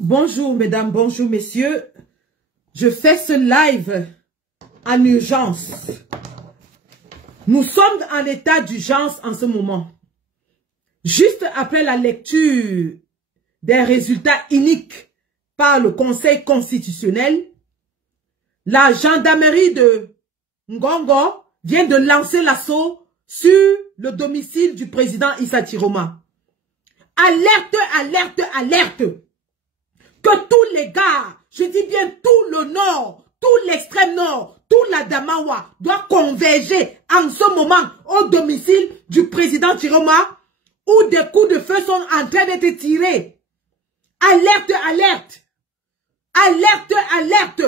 Bonjour mesdames, bonjour messieurs. Je fais ce live en urgence. Nous sommes en état d'urgence en ce moment. Juste après la lecture des résultats uniques par le Conseil constitutionnel, la gendarmerie de Ngongo vient de lancer l'assaut sur le domicile du président Issa Chiroma. Alerte, alerte, alerte! Que tous les gars, je dis bien tout le nord, tout l'extrême nord, tout la Damawa doit converger en ce moment au domicile du président Chiroma où des coups de feu sont en train d'être tirés. Alerte, alerte! Alerte, alerte!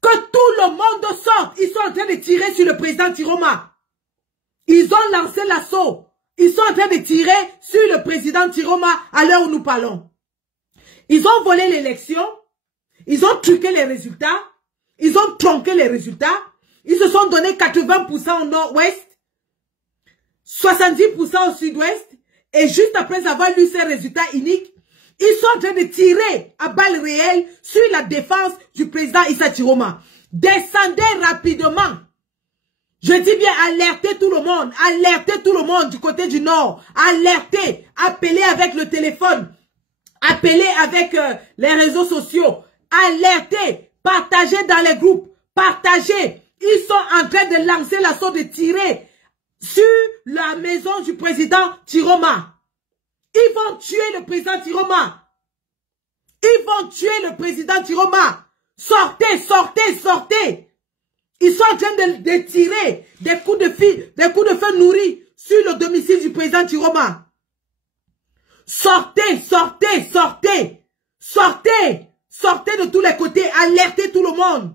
Que tout le monde sorte. Ils sont en train de tirer sur le président Chiroma. Ils ont lancé l'assaut. Ils sont en train de tirer sur le président Chiroma à l'heure où nous parlons. Ils ont volé l'élection. Ils ont truqué les résultats. Ils ont tronqué les résultats. Ils se sont donné 80% au nord-ouest, 70% au sud-ouest. Et juste après avoir lu ces résultats uniques, ils sont en train de tirer à balles réelles sur la défense du président Issa Chiroma. Descendez rapidement. Je dis bien alertez tout le monde du côté du nord. Alertez, appelez avec le téléphone, appelez avec les réseaux sociaux. Alertez, partagez dans les groupes, partagez. Ils sont en train de lancer l'assaut de tirer sur la maison du président Chiroma. Ils vont tuer le président Chiroma. Ils vont tuer le président Chiroma. Sortez, sortez, sortez. Ils sont en train de tirer des coups de feu nourris sur le domicile du président Chiroma. Sortez, sortez, sortez. Sortez, sortez de tous les côtés. Alertez tout le monde.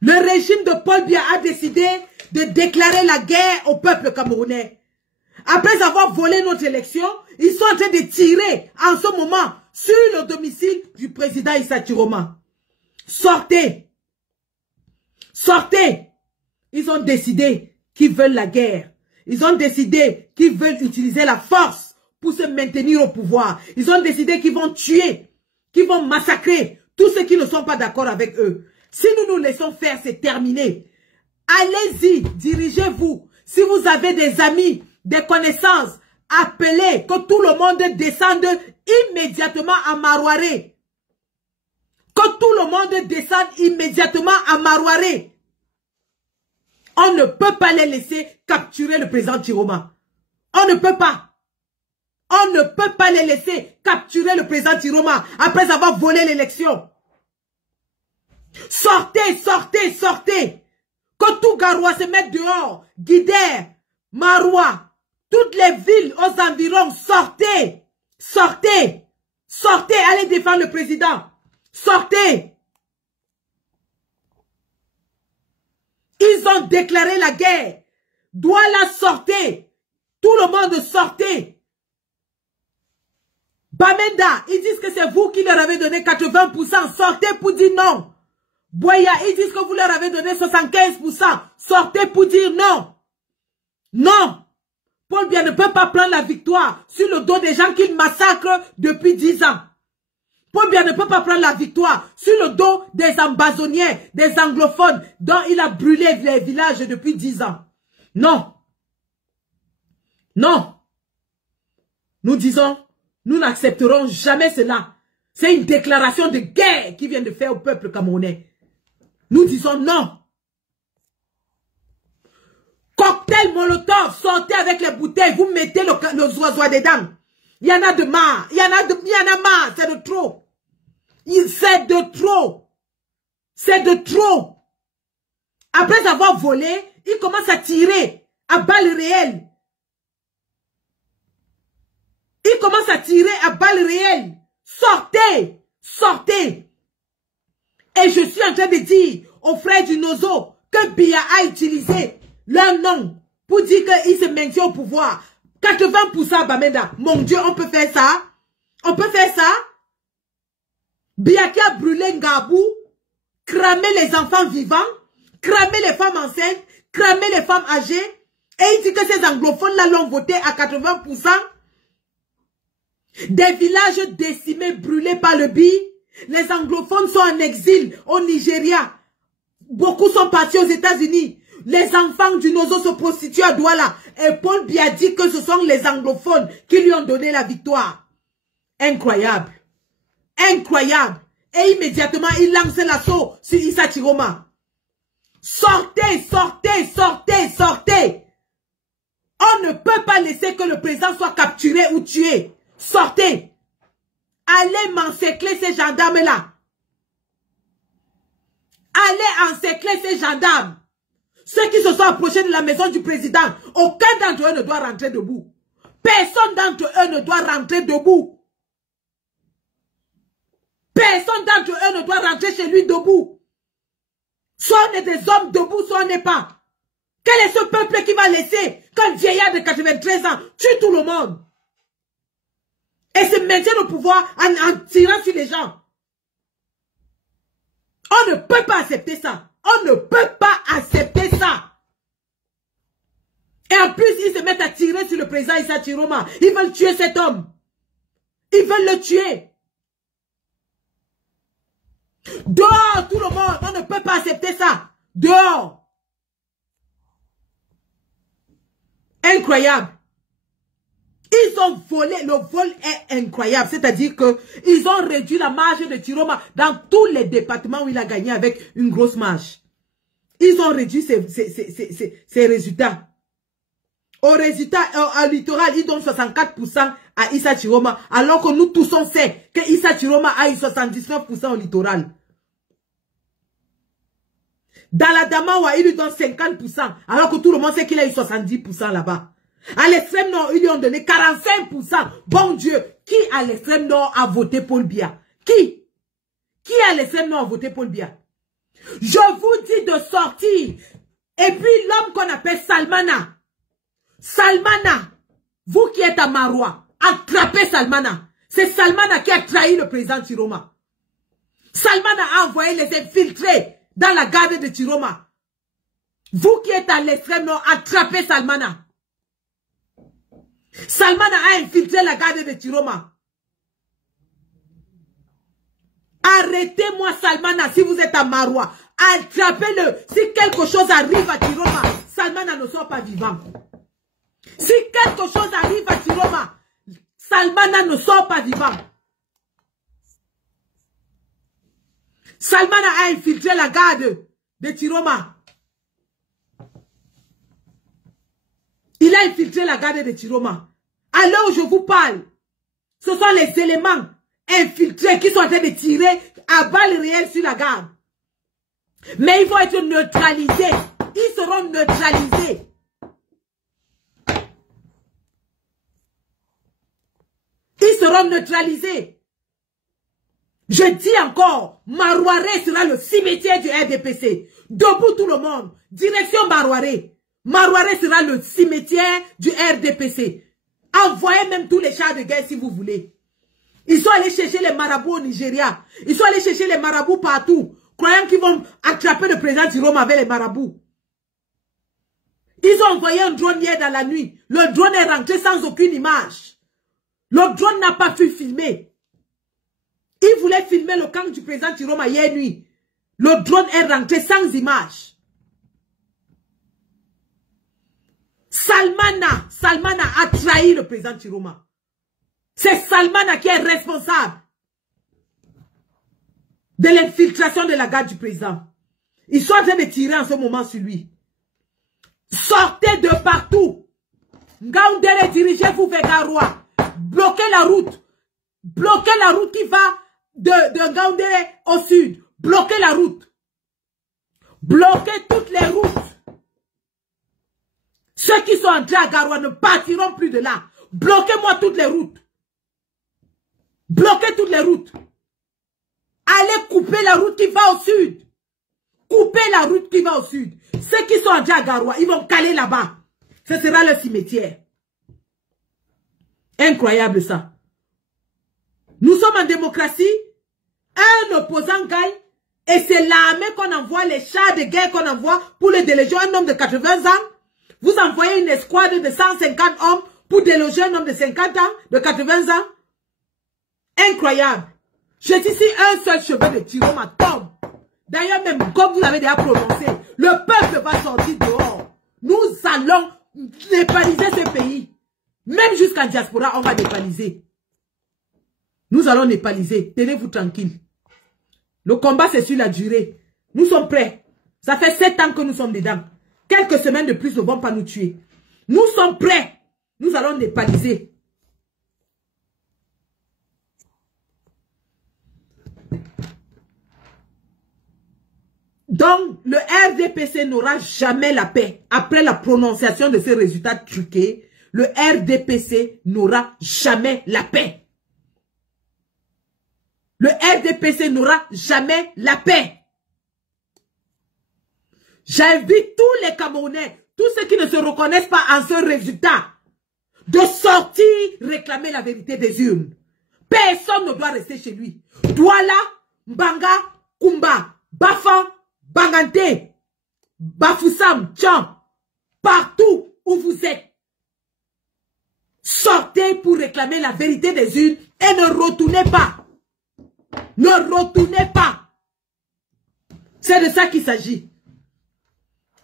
Le régime de Paul Biya a décidé de déclarer la guerre au peuple camerounais. Après avoir volé notre élection, ils sont en train de tirer en ce moment sur le domicile du président Issa Chiroma. Sortez. Sortez. Ils ont décidé qu'ils veulent la guerre. Ils ont décidé qu'ils veulent utiliser la force pour se maintenir au pouvoir. Ils ont décidé qu'ils vont tuer, qu'ils vont massacrer tous ceux qui ne sont pas d'accord avec eux. Si nous nous laissons faire, c'est terminé. Allez-y, dirigez-vous. Si vous avez des amis, des connaissances, appelez que tout le monde descende immédiatement à Marouaré. Que tout le monde descende immédiatement à Marouaré. On ne peut pas les laisser capturer le président Chiroma. On ne peut pas. On ne peut pas les laisser capturer le président Chiroma après avoir volé l'élection. Sortez, sortez, sortez. Que tout Garoua se mette dehors. Guider, Maroua, toutes les villes aux environs, sortez. Sortez. Sortez, allez défendre le président. Sortez. Ils ont déclaré la guerre. Douala, sortez. Tout le monde sortez. Bamenda, ils disent que c'est vous qui leur avez donné 80%. Sortez pour dire non. Boya, ils disent que vous leur avez donné 75%. Sortez pour dire non. Non. Paul Biya ne peut pas prendre la victoire sur le dos des gens qu'il massacre depuis 10 ans. Paul Biya ne peut pas prendre la victoire sur le dos des ambazoniens, des anglophones dont il a brûlé les villages depuis 10 ans. Non. Non. Nous disons, nous n'accepterons jamais cela. C'est une déclaration de guerre qui vient de faire au peuple camerounais. Nous disons non. Cocktail Molotov, sortez avec les bouteilles, vous mettez le zoisois dedans. Il y en a de marre, il y en a marre, c'est de trop. C'est de trop. C'est de trop. Après avoir volé, il commence à tirer à balles réelles. Il commence à tirer à balles réelles. Sortez, sortez. Et je suis en train de dire aux frères du Nozo que Biya a utilisé leur nom pour dire qu'il se maintient au pouvoir. 80% Bamenda. Mon Dieu, on peut faire ça? On peut faire ça? Biya qui a brûlé Ngabou, cramé les enfants vivants, cramé les femmes enceintes, cramé les femmes âgées, et il dit que ces anglophones-là l'ont voté à 80%. Des villages décimés, brûlés par le BI. Les anglophones sont en exil au Nigeria. Beaucoup sont partis aux États-Unis. Les enfants du Nozo se prostituent à Douala. Et Paul Biya dit que ce sont les anglophones qui lui ont donné la victoire. Incroyable. Incroyable. Et immédiatement, il lance l'assaut sur Issa Chiroma. Sortez, sortez, sortez, sortez. On ne peut pas laisser que le président soit capturé ou tué. Sortez. Allez m'encercler ces gendarmes-là. Allez encercler ces gendarmes. Ceux qui se sont approchés de la maison du président, aucun d'entre eux ne doit rentrer debout. Personne d'entre eux ne doit rentrer debout. Personne d'entre eux ne doit rentrer chez lui debout. Soit on est des hommes debout, soit on n'est pas. Quel est ce peuple qui va laisser qu'un vieillard de 93 ans tue tout le monde et se maintient au pouvoir en tirant sur les gens? On ne peut pas accepter ça. On ne peut pas accepter ça. Et en plus, ils se mettent à tirer sur le président Issa Chiroma. Ils veulent tuer cet homme. Ils veulent le tuer. Dehors, tout le monde. On ne peut pas accepter ça. Dehors. Incroyable. Ils ont volé. Le vol est incroyable. C'est-à-dire qu'ils ont réduit la marge de Chiroma dans tous les départements où il a gagné avec une grosse marge. Ils ont réduit ses résultats. Au résultat, au littoral, ils donnent 64% à Issa Chiroma, alors que nous tous on sait que Issa Chiroma a eu 79% au littoral. Dans la Damawa, il lui donne 50%, alors que tout le monde sait qu'il a eu 70% là-bas. À l'extrême nord, ils lui ont donné 45%. Bon Dieu, qui à l'extrême nord a voté Paul Biya? Qui à l'extrême nord a voté Paul Biya? Je vous dis de sortir. Et puis l'homme qu'on appelle Salmana. Salmana, vous qui êtes à Maroua, attrapez Salmana. C'est Salmana qui a trahi le président Chiroma. Salmana a envoyé les infiltrés dans la garde de Chiroma. Vous qui êtes à l'extrême nord, attrapez Salmana. Salmana a infiltré la garde de Chiroma. Arrêtez-moi Salmana si vous êtes à Maroua. Attrapez-le. Si quelque chose arrive à Chiroma, Salmana ne sort pas vivant. Si quelque chose arrive à Chiroma, Salmana ne sort pas vivant. Salmana a infiltré la garde de Chiroma. Il a infiltré la garde de Chiroma. À l'heure où je vous parle, ce sont les éléments infiltrés qui sont en train de tirer à balles réelles sur la garde. Mais ils vont être neutralisés. Ils seront neutralisés. Ils seront neutralisés. Je dis encore, Marouaré sera le cimetière du RDPC. Debout tout le monde. Direction Marouaré. Marouaré sera le cimetière du RDPC. Envoyez même tous les chars de guerre si vous voulez. Ils sont allés chercher les marabouts au Nigeria. Ils sont allés chercher les marabouts partout, croyant qu'ils vont attraper le président Chiroma avec les marabouts. Ils ont envoyé un drone hier dans la nuit. Le drone est rentré sans aucune image. Le drone n'a pas pu filmer. Ils voulaient filmer le camp du président Chiroma hier nuit. Le drone est rentré sans image. Salmana a trahi le président Chiroma. C'est Salmana qui est responsable de l'infiltration de la garde du président. Ils sont en train de tirer en ce moment sur lui. Sortez de partout. Ngaoundéré, dirigez-vous vers Garoua. Bloquez la route. Bloquez la route qui va de Ngaoundéré au sud. Bloquez la route. Bloquez toutes les routes. Ceux qui sont entrés à Garoua ne partiront plus de là. Bloquez-moi toutes les routes. Bloquez toutes les routes. Allez couper la route qui va au sud. Coupez la route qui va au sud. Ceux qui sont entrés à Garoua, ils vont caler là-bas. Ce sera le cimetière. Incroyable ça. Nous sommes en démocratie. Un opposant gagne. Et c'est l'armée qu'on envoie, les chars de guerre qu'on envoie pour le déloger un homme de 80 ans. Vous envoyez une escouade de 150 hommes pour déloger un homme de 50 ans, de 80 ans. Incroyable. Je dis si un seul cheveu de Chiroma tombe. D'ailleurs, même comme vous l'avez déjà prononcé, le peuple va sortir dehors. Nous allons népaliser ce pays. Même jusqu'en diaspora, on va népaliser. Nous allons népaliser. Tenez-vous tranquille. Le combat, c'est sur la durée. Nous sommes prêts. Ça fait 7 ans que nous sommes dedans. Quelques semaines de plus ne vont pas nous tuer. Nous sommes prêts. Nous allons népaliser. Donc, le RDPC n'aura jamais la paix. Après la prononciation de ces résultats truqués, le RDPC n'aura jamais la paix. Le RDPC n'aura jamais la paix. J'invite tous les Camerounais, tous ceux qui ne se reconnaissent pas en ce résultat, de sortir réclamer la vérité des urnes. Personne ne doit rester chez lui. Douala, Mbanga, Kumba, Bafan, Bangante, Bafoussam, Tcham, partout où vous êtes. Sortez pour réclamer la vérité des urnes et ne retournez pas. Ne retournez pas. C'est de ça qu'il s'agit.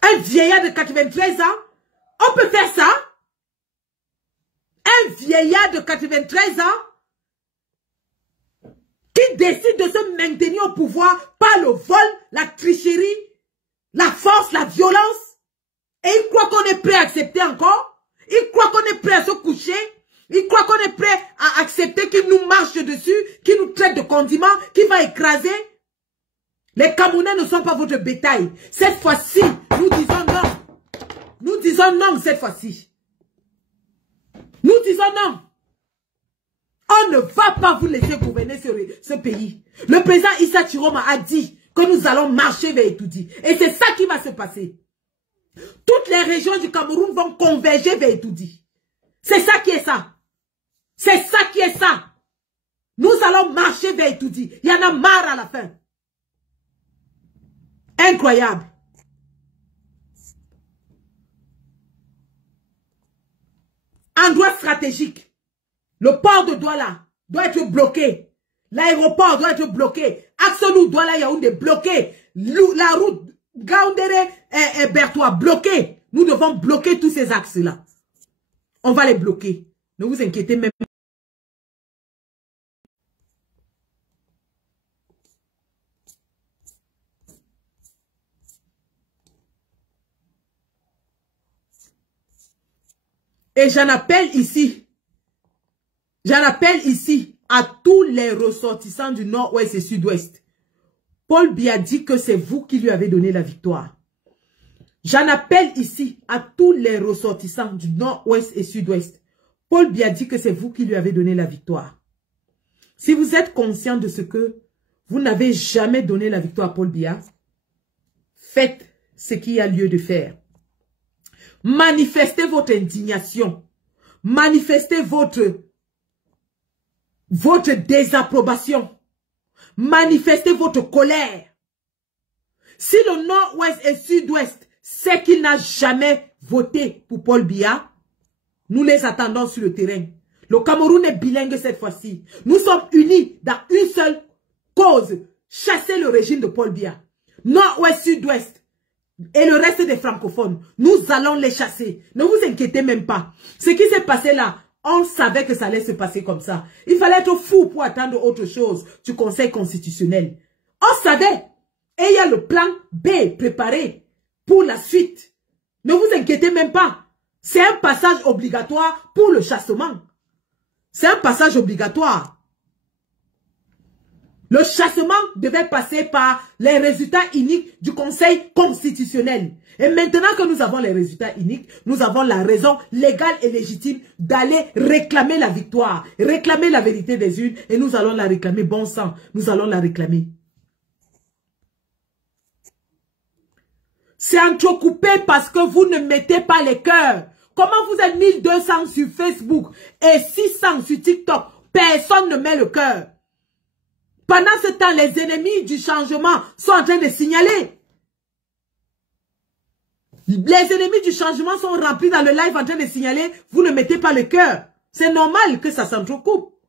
Un vieillard de 93 ans, on peut faire ça? Un vieillard de 93 ans qui décide de se maintenir au pouvoir par le vol, la tricherie, la force, la violence. Et il croit qu'on est prêt à accepter encore. Il croit qu'on est prêt à se coucher. Il croit qu'on est prêt à accepter qu'il nous marche dessus, qu'il nous traite de condiments, qu'il va écraser. Les Camerounais ne sont pas votre bétail. Cette fois-ci, nous disons non. Nous disons non cette fois-ci. Nous disons non. On ne va pas vous laisser gouverner ce pays. Le président Issa Chiroma a dit que nous allons marcher vers Etoudi. Et c'est ça qui va se passer. Toutes les régions du Cameroun vont converger vers Etoudi. C'est ça qui est ça. C'est ça qui est ça. Nous allons marcher vers Etoudi. Il y en a marre à la fin. Incroyable. Endroit stratégique. Le port de Douala doit être bloqué. L'aéroport doit être bloqué. Axelou, Douala, Yaoundé bloqué. La route Gaoundéré et Bertois bloqué. Nous devons bloquer tous ces axes-là. On va les bloquer. Ne vous inquiétez même pas. Et j'en appelle ici à tous les ressortissants du nord-ouest et sud-ouest. Paul Biya dit que c'est vous qui lui avez donné la victoire. J'en appelle ici à tous les ressortissants du nord-ouest et sud-ouest. Paul Biya dit que c'est vous qui lui avez donné la victoire. Si vous êtes conscient de ce que vous n'avez jamais donné la victoire à Paul Biya, faites ce qu'il y a lieu de faire. Manifestez votre indignation. Manifestez votre désapprobation. Manifestez votre colère. Si le nord-ouest et sud-ouest sait qu'il n'a jamais voté pour Paul Biya, nous les attendons sur le terrain. Le Cameroun est bilingue cette fois-ci. Nous sommes unis dans une seule cause. Chasser le régime de Paul Biya. Nord-ouest, sud-ouest. Et le reste des francophones, nous allons les chasser. Ne vous inquiétez même pas. Ce qui s'est passé là, on savait que ça allait se passer comme ça. Il fallait être fou pour attendre autre chose du Conseil constitutionnel. On savait. Et il y a le plan B préparé pour la suite. Ne vous inquiétez même pas. C'est un passage obligatoire pour le chassement. C'est un passage obligatoire. Le chassement devait passer par les résultats uniques du Conseil constitutionnel. Et maintenant que nous avons les résultats uniques, nous avons la raison légale et légitime d'aller réclamer la victoire, réclamer la vérité des urnes, et nous allons la réclamer, bon sang, nous allons la réclamer. C'est entrecoupé parce que vous ne mettez pas les cœurs. Comment vous êtes 1200 sur Facebook et 600 sur TikTok? Personne ne met le cœur. Pendant ce temps, les ennemis du changement sont en train de signaler. Les ennemis du changement sont remplis dans le live en train de signaler. Vous ne mettez pas le cœur. C'est normal que ça s'entrecoupe.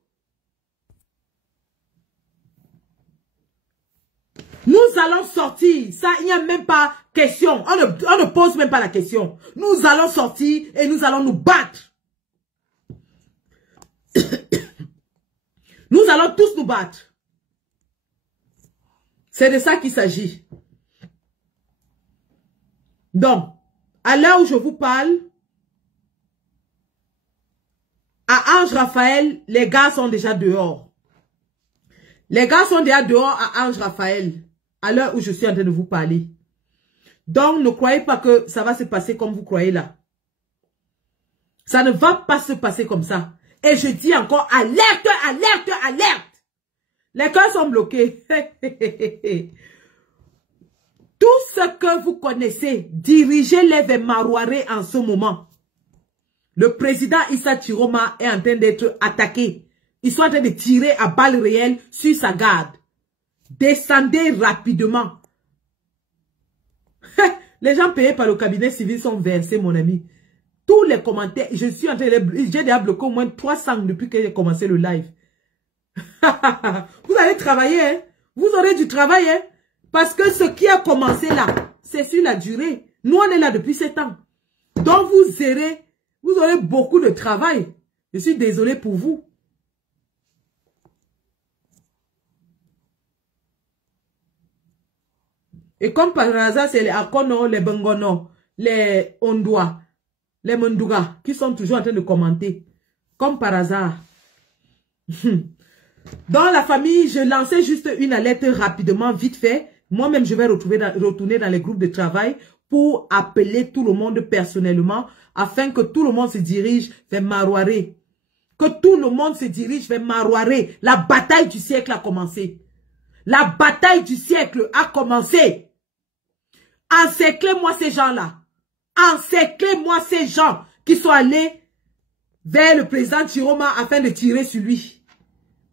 Nous allons sortir. Ça, il n'y a même pas question. On ne pose même pas la question. Nous allons sortir et nous allons nous battre. Nous allons tous nous battre. C'est de ça qu'il s'agit. Donc, à l'heure où je vous parle, à Ange Raphaël, les gars sont déjà dehors. Les gars sont déjà dehors à Ange Raphaël, à l'heure où je suis en train de vous parler. Donc, ne croyez pas que ça va se passer comme vous croyez là. Ça ne va pas se passer comme ça. Et je dis encore, alerte, alerte, alerte. Les cœurs sont bloqués. Tout ce que vous connaissez, dirigez-les vers Marouaré en ce moment. Le président Issa Chiroma est en train d'être attaqué. Ils sont en train de tirer à balles réelles sur sa garde. Descendez rapidement. Les gens payés par le cabinet civil sont versés, mon ami. Tous les commentaires, je suis en train de... J'ai déjà bloqué au moins 300 depuis que j'ai commencé le live. Vous allez travailler, hein? Vous aurez du travail, hein? Parce que ce qui a commencé là, c'est sur la durée. Nous, on est là depuis 7 ans. Donc, vous aurez beaucoup de travail. Je suis désolé pour vous. Et comme par hasard, c'est les Akono, les Bengono, les Ondoa, les Mondouga qui sont toujours en train de commenter. Comme par hasard. Dans la famille, je lançais juste une alerte rapidement, vite fait. Moi-même, je vais retourner dans les groupes de travail pour appeler tout le monde personnellement afin que tout le monde se dirige vers Marouaré. Que tout le monde se dirige vers Marouaré. La bataille du siècle a commencé. La bataille du siècle a commencé. Encerclez-moi ces gens-là. Encerclez-moi ces gens qui sont allés vers le président Chiroma afin de tirer sur lui.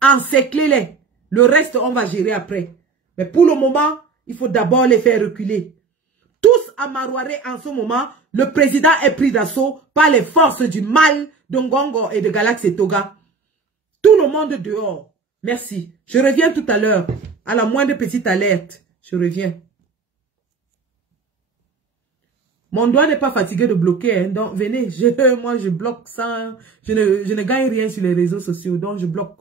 Encerclez-les. Le reste, on va gérer après. Mais pour le moment, il faut d'abord les faire reculer. Tous à Marouaré en ce moment, le président est pris d'assaut par les forces du mal de Ngongo et de Galax et Toga. Tout le monde dehors. Merci. Je reviens tout à l'heure. À la moindre petite alerte. Je reviens. Mon doigt n'est pas fatigué de bloquer. Hein, donc venez. Moi je bloque ça. Je ne gagne rien sur les réseaux sociaux. Donc je bloque.